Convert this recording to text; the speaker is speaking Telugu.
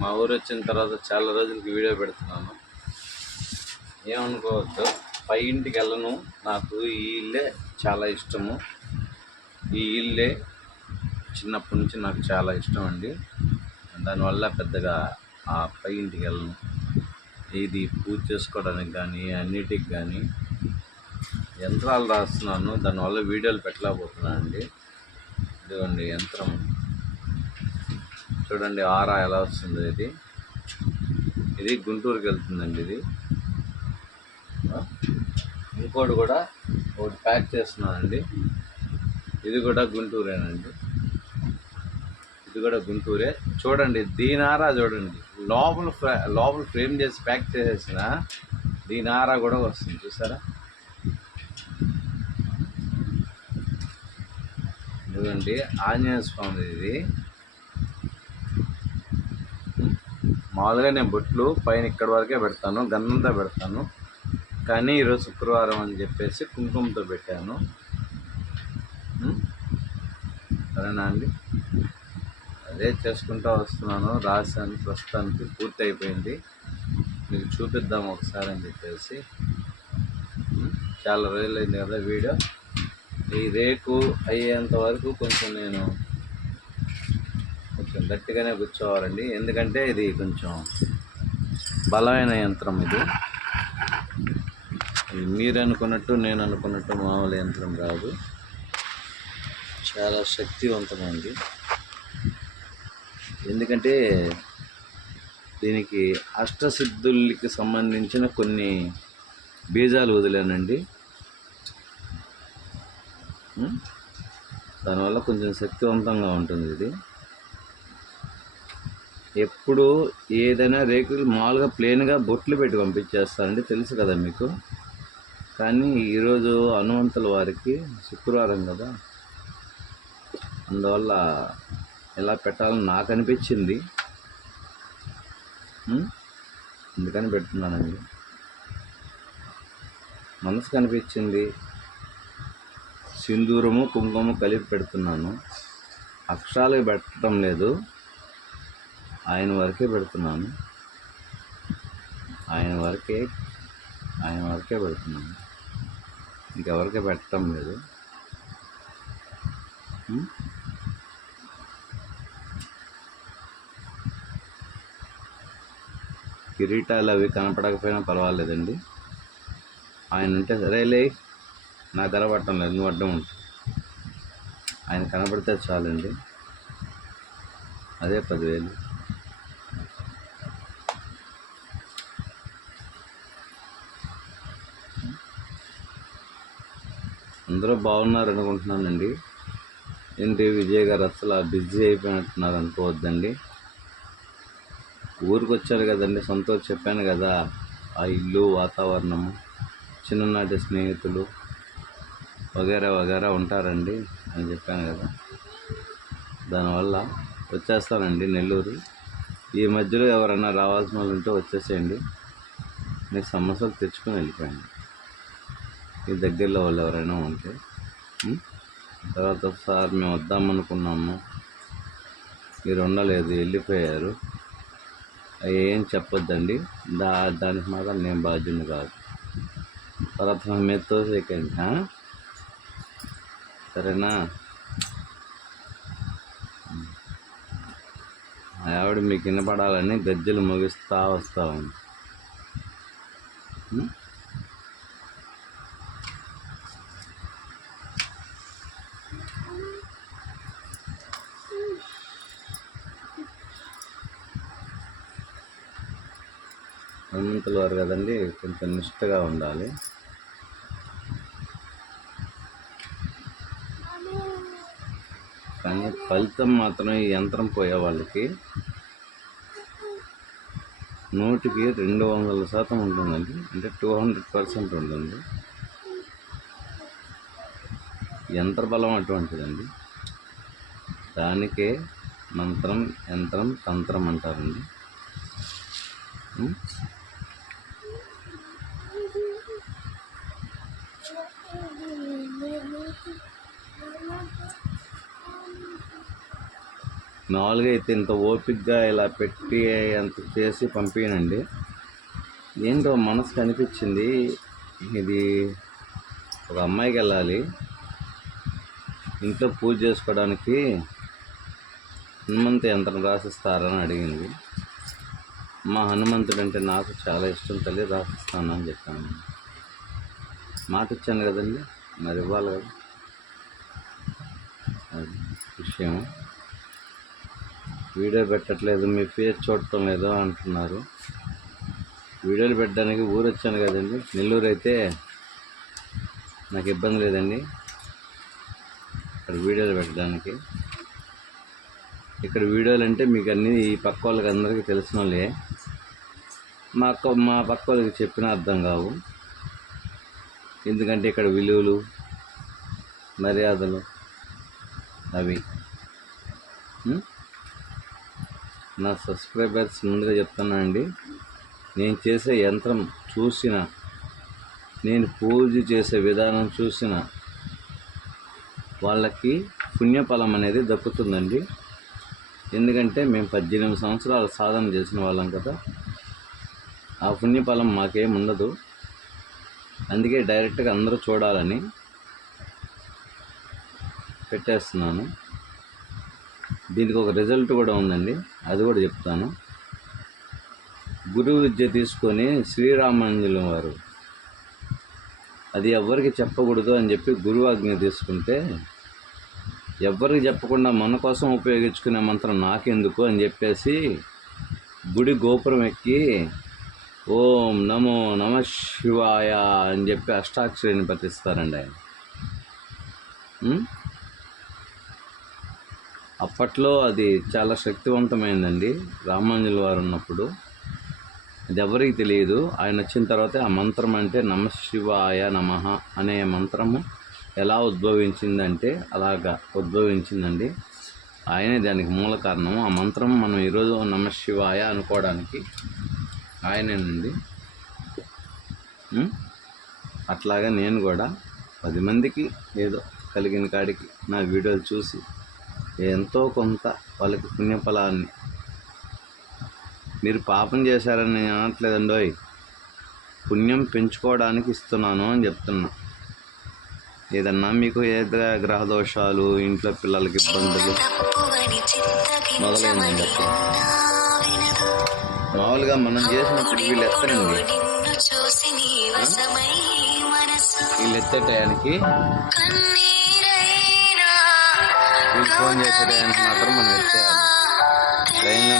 మా ఊరు వచ్చిన తర్వాత చాలా రోజులకి వీడియో పెడుతున్నాను. ఏమనుకోవద్దు, పై ఇంటికి వెళ్ళను. నాకు ఈ ఇల్లే చాలా ఇష్టము. ఈ ఇల్లే చిన్నప్పటి నుంచి నాకు చాలా ఇష్టం అండి. దానివల్ల పెద్దగా ఆ పై ఇంటికి వెళ్ళను. ఇది పూజ చేసుకోవడానికి కానీ అన్నిటికి కానీ యంత్రాలు రాస్తున్నాను. దానివల్ల వీడియోలు పెట్టలేకపోతున్నాను అండి. ఇదిగోండి యంత్రం చూడండి, ఆరా ఎలా వస్తుందో. ఇది గుంటూరుకి వెళ్తుందండి. ఇది ఇంకోటి కూడా ఒకటి ప్యాక్ చేస్తున్నానండి. ఇది కూడా గుంటూరేనండి. ఇది కూడా గుంటూరే. చూడండి దీని ఆరా చూడండి, లోపల ఫ్రేమ్ చేసి ప్యాక్ చేసేసిన దీని ఆరా కూడా వస్తుంది, చూసారా? ఇదిగోండి ఆంజనేయ స్వామి. ఇది మామూలుగా నేను బొట్లు పైన ఇక్కడ వరకే పెడతాను, గంధంతో పెడతాను. కానీ ఈరోజు శుక్రవారం అని చెప్పేసి కుంకుమతో పెట్టాను. సరేనా అండి? అదే చేసుకుంటూ వస్తున్నాను. రాశాను, ప్రస్తుతానికి పూర్తి అయిపోయింది. మీకు చూపిద్దాం ఒకసారి అని చెప్పేసి. చాలా రోజులైంది కదా వీడియో. ఈ రేకు అయ్యేంత వరకు కొంచెం గట్టిగానే కూర్చోవాలండి. ఎందుకంటే ఇది కొంచెం బలమైన యంత్రం. ఇది మీరు అనుకున్నట్టు నేను అనుకున్నట్టు మామూలు యంత్రం కాదు, చాలా శక్తివంతమైంది. ఎందుకంటే దీనికి అష్టసిద్ధులకి సంబంధించిన కొన్ని బీజాలు వదిలానండి. దానివల్ల కొంచెం శక్తివంతంగా ఉంటుంది. ఇది ఎప్పుడు ఏదైనా రేకులు మామూలుగా ప్లెయిన్గా బొట్లు పెట్టి పంపించేస్తానండి, తెలుసు కదా మీకు. కానీ ఈరోజు హనుమంతుల వారికి శుక్రవారం కదా, అందువల్ల ఎలా పెట్టాలని నాకు అనిపించింది, అందుకని పెడుతున్నానండి. మనసుకు అనిపించింది. సింధూరము కుంకుమ కలిపి పెడుతున్నాను. అక్షరాలు పెట్టడం లేదు, ఆయన వరకే పెడుతున్నాను. ఆయన వరకే పెడుతున్నాను, ఇంకెవరికే పెట్టడం లేదు. కిరీటాలు అవి కనపడకపోయినా పర్వాలేదండి. ఆయన ఉంటే సరేలే, నాకు కనపడటం లేదు, నువ్వు అడ్డం ఉంటుంది. ఆయన కనపడితే చాలండి, అదే 10,000. అందరూ బాగున్నారు అనుకుంటున్నానండి. ఏంటి విజయ్ గారు అసలు బిజీ అయిపోయినట్టున్నారు అనుకోవద్దండి. ఊరికి వచ్చారు కదండి, సంతోష్ చెప్పాను కదా, ఆ ఇల్లు వాతావరణము, చిన్ననాటి స్నేహితులు వగేరా ఉంటారండి అని చెప్పాను కదా. దానివల్ల వచ్చేస్తానండి నెల్లూరు. ఈ మధ్యలో ఎవరైనా రావాల్సిన వాళ్ళు ఉంటే వచ్చేసేయండి. మీరు సమస్యలు తెచ్చుకొని వెళ్ళిపోయండి, ఈ దగ్గరలో వాళ్ళు ఎవరైనా ఉంటే. తర్వాత ఒకసారి మేము వద్దామనుకున్నాము, మీరు ఉండలేదు, వెళ్ళిపోయారు. ఏం చెప్పొద్దండి, దానికి మాత్రం నేను బాధ్యుని కాదు. తర్వాత మీతో సెకండ్, సరేనా? ఆవిడ మీకు వినపడాలని గజ్జలు ముగిస్తూ వస్తామండి. హనుమంతుల వారు కదండి, కొంచెం నిష్ఠగా ఉండాలి. కానీ ఫలితం మాత్రం ఈ యంత్రం పోయే వాళ్ళకి 100కి 200% ఉంటుందండి. అంటే 200% ఉంటుంది. యంత్ర బలం అటువంటిదండి. దానికే మంత్రం, యంత్రం, తంత్రం అంటారండి. మామూలుగా అయితే ఇంత ఓపికగా ఇలా పెట్టి అంత చేసి పంపించనండి. ఏంటో మనసుకు అనిపించింది, ఇది ఒక అమ్మాయికి వెళ్ళాలి, ఇంట్లో పూజ చేసుకోవడానికి హనుమంతు యంత్రం రాసిస్తారని అడిగింది. మా హనుమంతుడు అంటే నాకు చాలా ఇష్టం తల్లి, రాసిస్తాను అని చెప్పాను. మాట ఇచ్చాను కదండి, మరి ఇవ్వాలి కదా. అది విషయం. వీడియో పెట్టట్లేదు, మీ ఫేస్ చూడటం లేదు అంటున్నారు. వీడియోలు పెట్టడానికి ఊరు వచ్చాను కదండి, నెల్లూరు అయితే నాకు ఇబ్బంది లేదండి ఇక్కడ వీడియోలు పెట్టడానికి. ఇక్కడ వీడియోలు అంటే మీకు అన్నీ ఈ పక్క వాళ్ళకి అందరికీ తెలిసిన వాళ్ళే, మా పక్క వాళ్ళకి చెప్పిన అర్థం కావు. ఎందుకంటే ఇక్కడ విలువలు మర్యాదలు అవి నా సబ్స్క్రైబర్స్ ముందుగా చెప్తున్నానండి, నేను చేసే యంత్రం చూసిన, నేను పూజ చేసే విధానం చూసిన వాళ్ళకి పుణ్యఫలం అనేది దక్కుతుందండి. ఎందుకంటే మేము 18 సంవత్సరాలు సాధన చేసిన వాళ్ళం కదా, ఆ పుణ్యఫలం మాకేం ఉండదు. అందుకే డైరెక్ట్గా అందరూ చూడాలని పెట్టేస్తున్నాను. దీనికి ఒక రిజల్ట్ కూడా ఉందండి, అది కూడా చెప్తాను. గురువు విద్య తీసుకొని శ్రీరామాంజుల వారు అది ఎవ్వరికి చెప్పకూడదు అని చెప్పి గురువు ఆజ్ఞ తీసుకుంటే, ఎవ్వరికి చెప్పకుండా మన కోసం ఉపయోగించుకునే మంత్రం నాకెందుకు అని చెప్పేసి గుడి గోపురం ఎక్కి ఓం నమో నమ శివాయ అని చెప్పి అష్టాక్షరిని పఠిస్తారండి ఆయన. అప్పట్లో అది చాలా శక్తివంతమైందండి రామాంజుల వారు ఉన్నప్పుడు. అది ఎవరికి తెలియదు, ఆయన వచ్చిన తర్వాత ఆ మంత్రం అంటే నమ శివాయ నమః అనే మంత్రము ఎలా ఉద్భవించిందంటే అలాగా ఉద్భవించిందండి. ఆయనే దానికి మూల కారణము. ఆ మంత్రం మనం ఈరోజు నమ శివాయ అనుకోవడానికి ఆయనేనండి. అట్లాగా నేను కూడా 10 మందికి ఏదో కలిగిన కాడికి నా వీడియోలు చూసి ఎంతో కొంత వాళ్ళకి పుణ్యఫలాన్ని, మీరు పాపం చేశారని నేను అనట్లేదండోయ్, పుణ్యం పెంచుకోవడానికి ఇస్తున్నాను అని చెప్తున్నా. ఏదన్నా మీకు ఏదో గ్రహ దోషాలు, ఇంట్లో పిల్లలకి ఇబ్బందులు మొదలైందండి అప్పుడు మామూలుగా మనం చేసినప్పుడు వీళ్ళు ఎత్తరండి, వీళ్ళు ఎత్తే టయానికి వీళ్ళు ఫోన్ చేసే టయానికి మాత్రం మనం ఎత్తేయాలి. లైన్లో